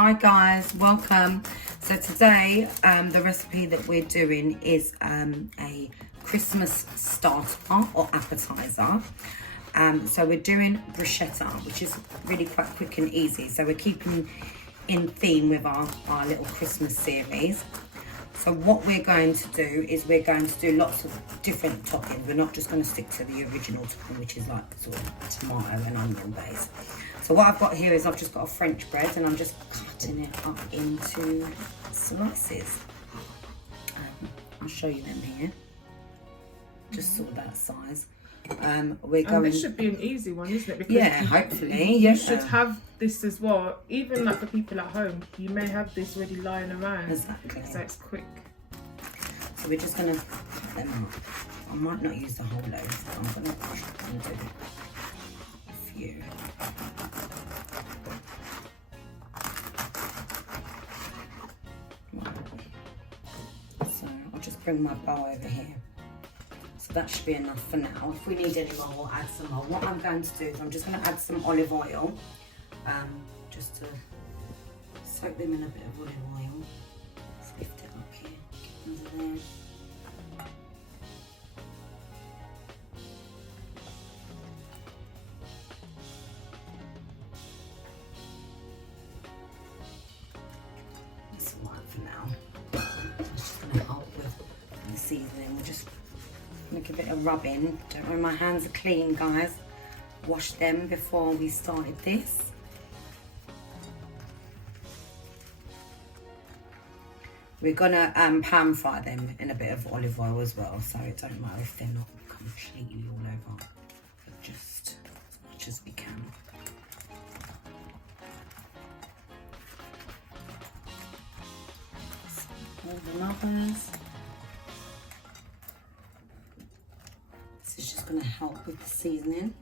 Hi guys, welcome. So today the recipe that we're doing is a Christmas starter or appetizer. So we're doing bruschetta, which is really quite quick and easy. So we're keeping in theme with our little Christmas series. So what we're going to do is we're going to do lots of different toppings. We're not just going to stick to the original topping, which is like sort of tomato and onion base. So what I've got here is I've just got a French bread and I'm just cutting it up into slices. I'll show you them here. Just sort of that size. We're going. And this should be an easy one, isn't it? Because yeah, hopefully. You should have this as well. Even like for people at home, you may have this already lying around. Exactly. So it's quick. So we're just going to cut them up. I might not use the whole loaf. I'm going to do a few. Right. So I'll just bring my bowl over here. So that should be enough for now. If we need any more, we'll add some more. What I'm going to do is I'm just going to add some olive oil, just to soak them in a bit of olive oil. Let's lift it up here, get under there. That's all right for now. I'm just going to help with the seasoning. We'll just make a bit of rubbing. Don't worry, my hands are clean, guys. Washed them before we started this. We're gonna pan fry them in a bit of olive oil as well, so it don't matter if they're not completely all over, but just as much as we can. All the others. This is just going to help with the seasoning.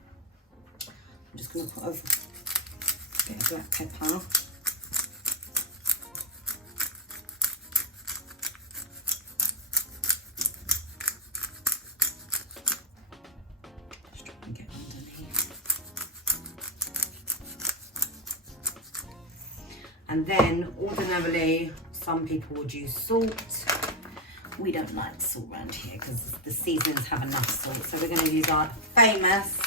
I'm just going to put over a bit of black pepper. Just try and get underneath. And then ordinarily some people would use salt. We don't like salt around here because the seasonings have enough salt. So we're going to use our famous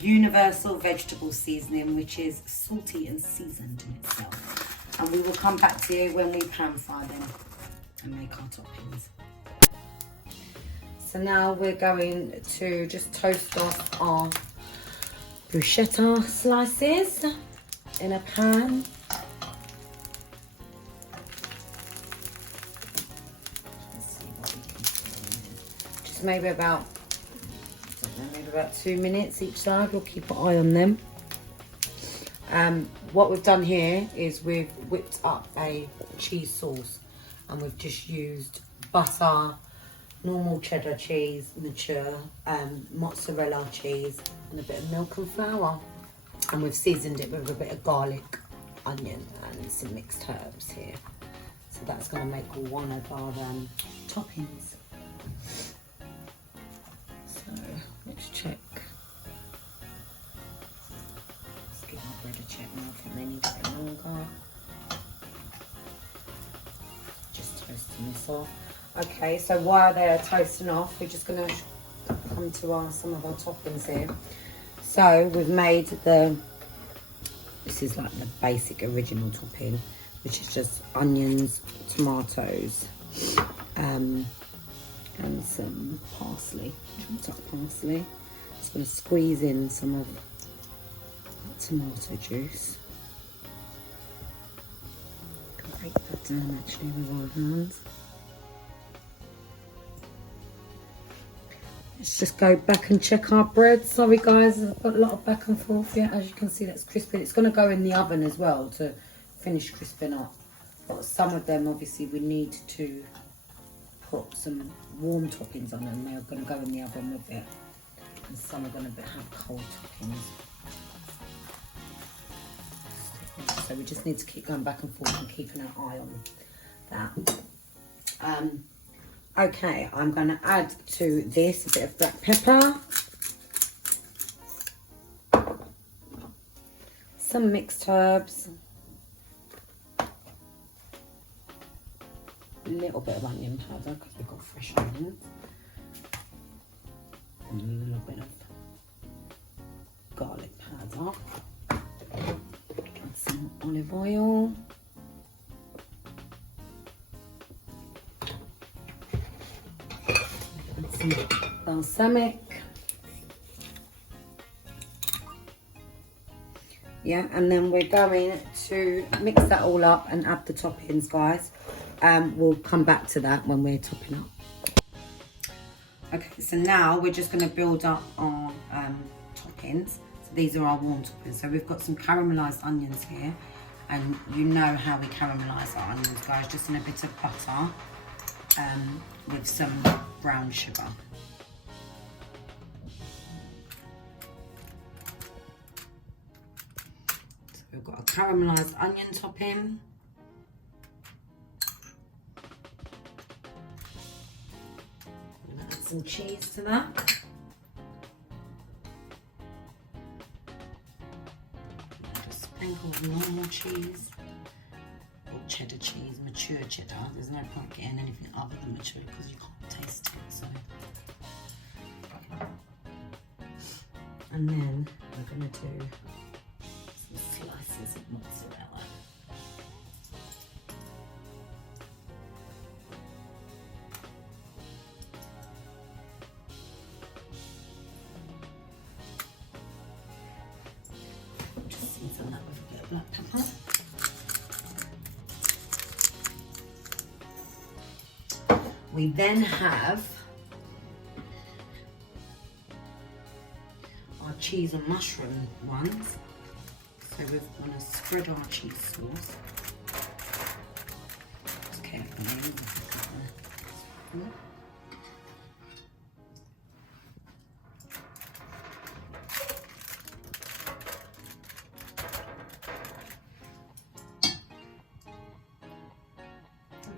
universal vegetable seasoning, which is salty and seasoned in itself. And we will come back to you when we pan fry them and make our toppings. So now we're going to just toast off our bruschetta slices in a pan. Maybe about, I don't know, maybe about 2 minutes each side. We'll keep an eye on them. What we've done here is we've whipped up a cheese sauce and we've just used butter, normal cheddar cheese, mature, mozzarella cheese and a bit of milk and flour. And we've seasoned it with a bit of garlic, onion and some mixed herbs here. So that's going to make one of our toppings. So let's check. Let's give my bread a check now. I think they need a bit longer. Just toasting this off. Okay, so while they're toasting off, we're just going to come to some of our toppings here. So we've made this is like the basic original topping, which is just onions, tomatoes, and some parsley, chopped up parsley. Just going to squeeze in some of that tomato juice. Can break that down actually with our hands. Let's just go back and check our bread. Sorry guys, I've got a lot of back and forth here. As you can see, that's crisping. It's going to go in the oven as well to finish crisping up. But some of them obviously we need to put some warm toppings on and they're going to go in the oven with it, and some are going to have cold toppings. So we just need to keep going back and forth and keeping an eye on that. Okay, I'm going to add to this a bit of black pepper, some mixed herbs, a little bit of onion powder because we've got fresh onions. And a little bit of garlic powder. Add some olive oil. Add some balsamic. Yeah, and then we're going to mix that all up and add the toppings, guys. We'll come back to that when we're topping up. Okay, so now we're just going to build up our toppings. So these are our warm toppings. So we've got some caramelised onions here, and you know how we caramelise our onions, guys, just in a bit of butter with some brown sugar. So we've got a caramelised onion topping. Some cheese to that. Just sprinkle normal cheese or cheddar cheese, mature cheddar. There's no point getting anything other than mature because you can't taste it. So, and then we're going to do some slices of mozzarella. Season that with a bit of black pepper. We then have our cheese and mushroom ones. So we're going to spread our cheese sauce. Just carefully.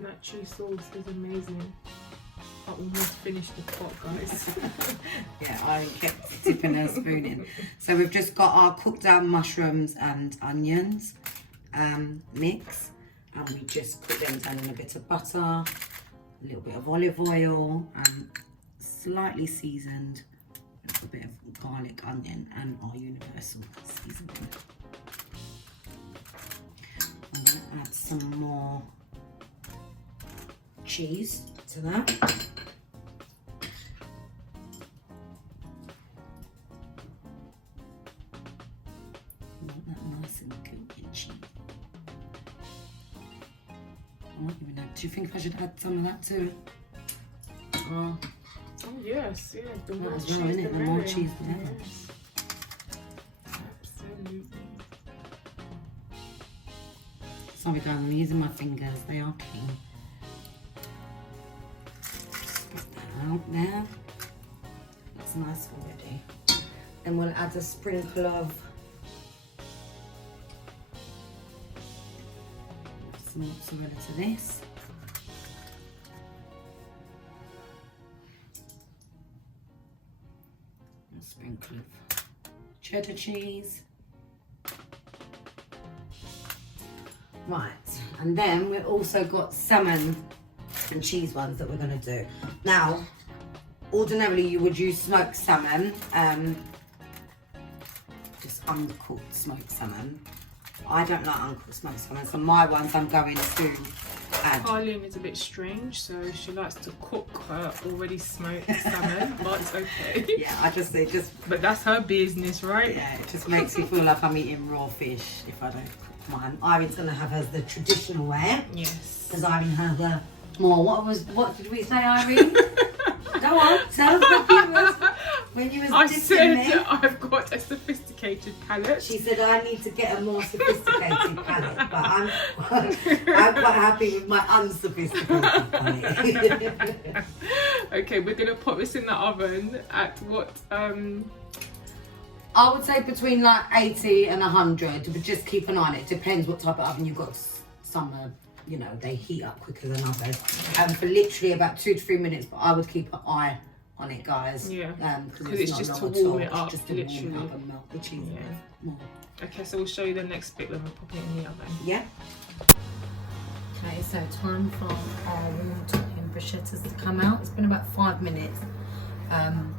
That cheese sauce is amazing. I almost finished the pot, guys. Yeah, I kept dipping a spoon in. So we've just got our cooked down mushrooms and onions mix, and we just put them down in a bit of butter, a little bit of olive oil, slightly seasoned with a bit of garlic, onion, and our universal seasoning. I'm going to add some more cheese to that. Want that nice and gooey cheese. Do you think I should add some of that too? Oh yes, yeah. The more That as cheese, well, innit? The more merrier. cheese, the better. Yes. Absolutely. Sorry guys, I'm using my fingers, they are clean. Get that out there. That's nice already. Then we'll add a sprinkle of some mozzarella to this. A sprinkle of cheddar cheese. Right, and then we've also got salmon and cheese ones that we're going to do. Now, ordinarily you would use smoked salmon, just uncooked smoked salmon. I don't like uncooked smoked salmon, so my ones I'm going to add. Carlene is a bit strange, so she likes to cook her already smoked salmon, but it's okay. Yeah, I just say But that's her business, right? yeah, it just makes me feel like I'm eating raw fish if I don't cook mine. Irene's going to have hers the traditional way. Yes. Because Irene had the more, what did we say, Irene? Go on, tell the viewers when you was I dissing said me. I've got a sophisticated palate. She said I need to get a more sophisticated palate, but I'm quite happy with my unsophisticated palate. Okay, we're gonna put this in the oven at what? I would say between like 80 and 100, but just keep an eye on it. Depends what type of oven you've got. Some are, you know, they heat up quicker than others. For literally about 2 to 3 minutes, but I would keep an eye on it, guys. Yeah. Because it's not just long to at all. warm it up, It's just to literally. warm it up and melt the cheese Yeah. more. Okay, so we'll show you the next bit when we're popping it in the oven. Yeah. Okay, so time for our warm topping bruschettas to come out. It's been about 5 minutes. And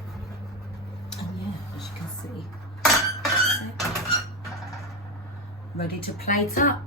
yeah, as you can see, that's it. Ready to plate up.